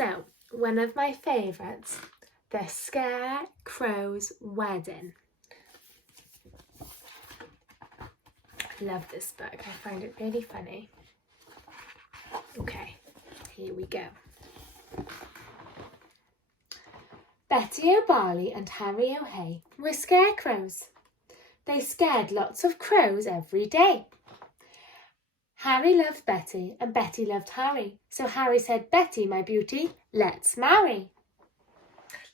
So, one of my favourites, the Scarecrows Wedding. I love this book. I find it really funny. Okay, here we go. Betty O'Barley and Harry O'Hay were scarecrows. They scared lots of crows every day. Harry loved Betty and Betty loved Harry. So Harry said, "Betty, my beauty, let's marry.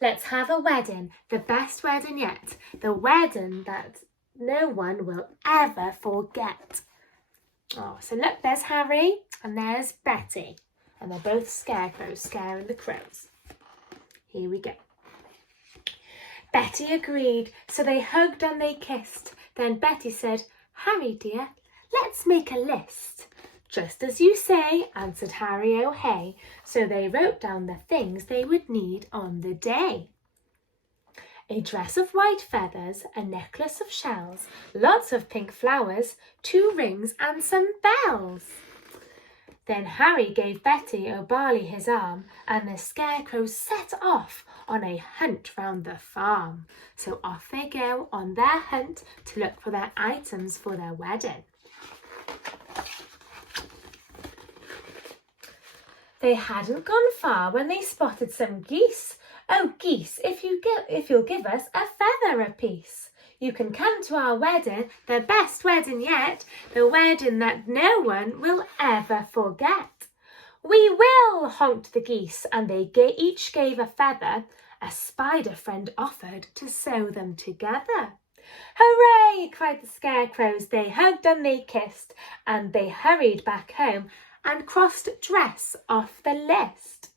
Let's have a wedding, the best wedding yet, the wedding that no one will ever forget." Oh, so look, there's Harry and there's Betty. And they're both scarecrows, scaring the crows. Here we go. Betty agreed, so they hugged and they kissed. Then Betty said, "Harry dear, let's make a list." "Just as you say," answered Harry O'Hay. So they wrote down the things they would need on the day. A dress of white feathers, a necklace of shells, lots of pink flowers, 2 rings and some bells. Then Harry gave Betty O'Barley his arm, and the scarecrows set off on a hunt round the farm. So off they go on their hunt to look for their items for their wedding. They hadn't gone far when they spotted some geese. "Oh, geese, if you'll give us a feather apiece, you can come to our wedding, the best wedding yet, the wedding that no one will ever forget." "We will," honked the geese, and they each gave a feather. A spider friend offered to sew them together. "Hooray!" cried the scarecrows. They hugged and they kissed, and they hurried back home and crossed dress off the list.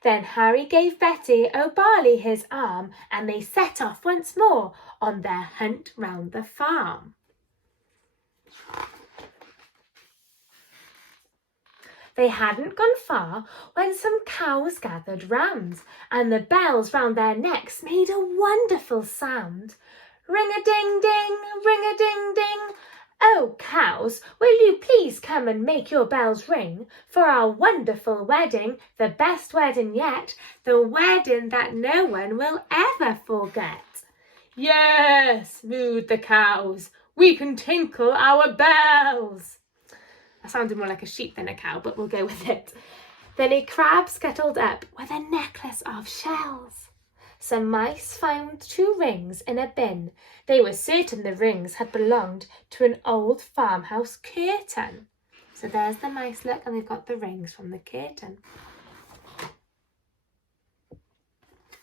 Then Harry gave Betty O'Barley his arm, and they set off once more on their hunt round the farm. They hadn't gone far when some cows gathered round, and the bells round their necks made a wonderful sound. Ring-a-ding-ding, ring-a-ding-ding. "Oh, cows, will you please come and make your bells ring for our wonderful wedding, the best wedding yet, the wedding that no one will ever forget?" "Yes," mooed the cows, "we can tinkle our bells." That sounded more like a sheep than a cow, but we'll go with it. Then a crab scuttled up with a necklace of shells. Some mice found 2 rings in a bin. They were certain the rings had belonged to an old farmhouse curtain. So there's the mice, look, and they've got the rings from the curtain.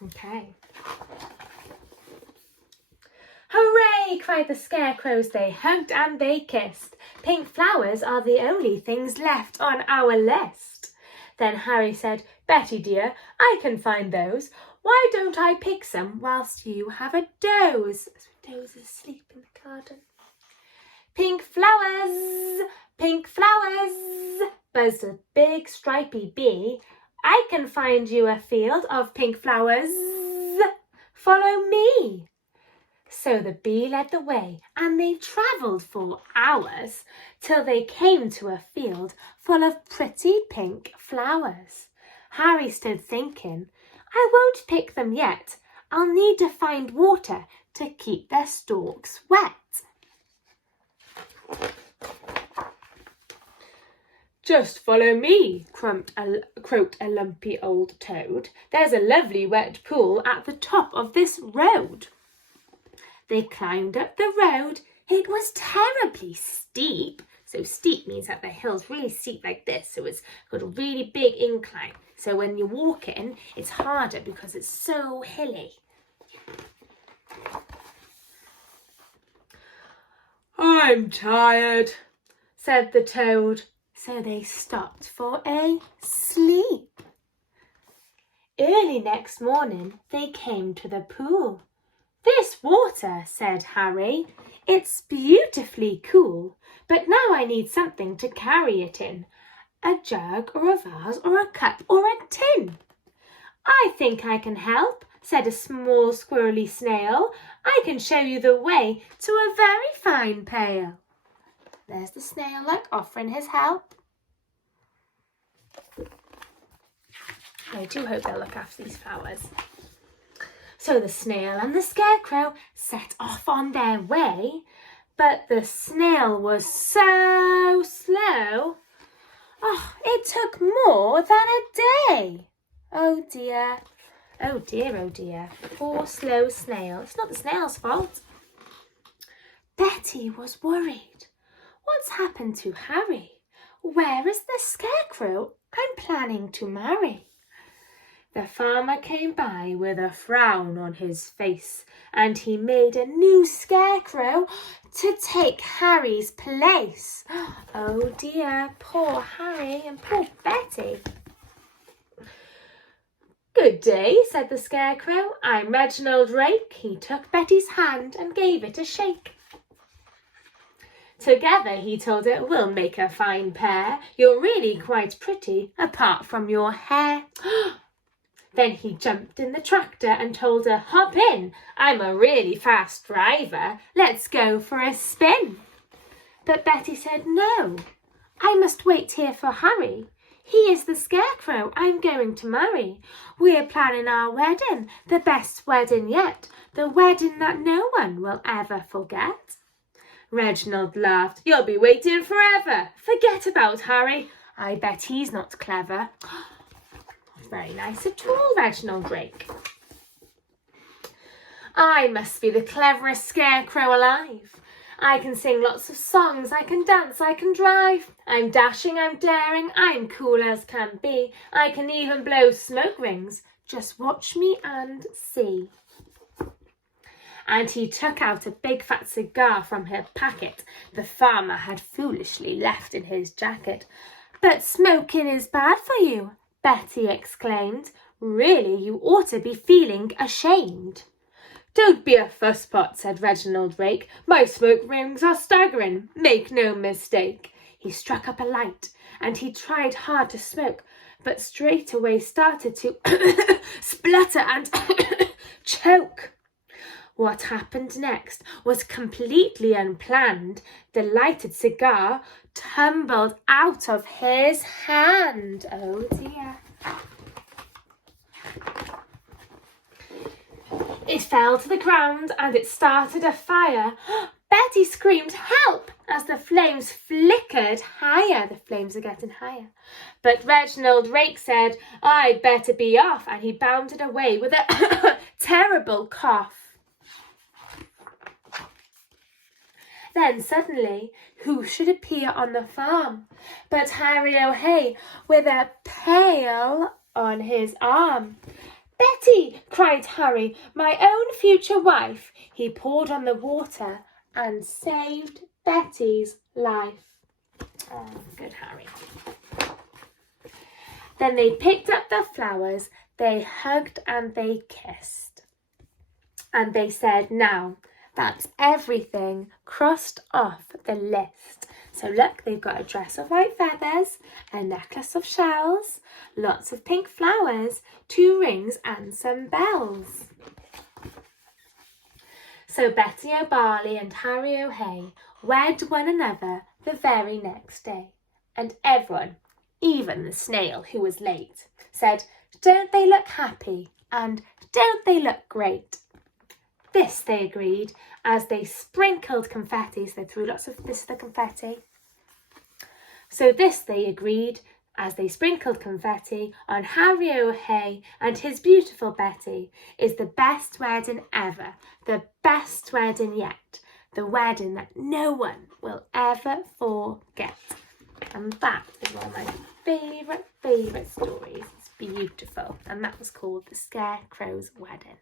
Okay. "Hooray!" cried the scarecrows. They hugged and they kissed. "Pink flowers are the only things left on our list." Then Harry said, "Betty dear, I can find those. Why don't I pick some whilst you have a doze?" So doze is asleep in the garden. Pink flowers, buzzed a big stripy bee. "I can find you a field of pink flowers. Follow me." So the bee led the way, and they travelled for hours till they came to a field full of pretty pink flowers. Harry stood thinking, "I won't pick them yet. I'll need to find water to keep their stalks wet." "Just follow me," croaked a lumpy old toad. "There's a lovely wet pool at the top of this road." They climbed up the road. It was terribly steep. So steep means that the hill's really steep like this. So it's got a really big incline. So when you're walking, it's harder because it's so hilly. "I'm tired," said the toad. So they stopped for a sleep. Early next morning, they came to the pool. "This water," said Harry, "it's beautifully cool, but now I need something to carry it in. A jug or a vase or a cup or a tin." "I think I can help," said a small squirrely snail. "I can show you the way to a very fine pail." There's the snail, look, offering his help. I do hope they'll look after these flowers. So the snail and the scarecrow set off on their way, but the snail was so slow. Oh, it took more than a day. Oh dear. Oh dear, oh dear. Poor slow snail. It's not the snail's fault. Betty was worried. What's happened to Harry? Where is the scarecrow I'm planning to marry? The farmer came by with a frown on his face, and he made a new scarecrow to take Harry's place. Oh dear, poor Harry and poor Betty. Good day, said the scarecrow. I'm Reginald Rake. He took Betty's hand and gave it a shake. Together, he told her, we'll make a fine pair. You're really quite pretty, apart from your hair. Then he jumped in the tractor and told her, hop in, I'm a really fast driver. Let's go for a spin. But Betty said, no, I must wait here for Harry. He is the scarecrow I'm going to marry. We're planning our wedding, the best wedding yet, the wedding that no one will ever forget. Reginald laughed. You'll be waiting forever. Forget about Harry. I bet he's not clever. Very nice at all, Reginald Rake. I must be the cleverest scarecrow alive. I can sing lots of songs, I can dance, I can drive. I'm dashing, I'm daring, I'm cool as can be. I can even blow smoke rings. Just watch me and see. And he took out a big fat cigar from her packet the farmer had foolishly left in his jacket. But smoking is bad for you, Betty exclaimed. Really, you ought to be feeling ashamed. Don't be a fusspot, said Reginald Rake. My smoke rings are staggering, make no mistake. He struck up a light and he tried hard to smoke, but straight away started to splutter and choke. What happened next was completely unplanned. The lighted cigar tumbled out of his hand. Oh dear. It fell to the ground and it started a fire. Betty screamed, help, as the flames flickered higher. The flames are getting higher. But Reginald Rake said, I'd better be off, and he bounded away with a terrible cough. Then suddenly, who should appear on the farm but Harry O'Hay with a pail on his arm. Betty, cried Harry, my own future wife. He poured on the water and saved Betty's life. Oh, good Harry. Then they picked up the flowers, they hugged and they kissed. And they said, now, that's everything crossed off the list. So look, they've got a dress of white feathers, a necklace of shells, lots of pink flowers, 2 rings and some bells. So Betty O'Barley and Harry O'Hay wed one another the very next day. And everyone, even the snail who was late, said, don't they look happy? And don't they look great? This they agreed as they sprinkled confetti. So they threw lots of this is the confetti. So this they agreed as they sprinkled confetti on Harry O'Hay and his beautiful Betty is the best wedding ever, the best wedding yet, the wedding that no one will ever forget. And that is one of my favourite stories. It's beautiful, and that was called The Scarecrow's Wedding.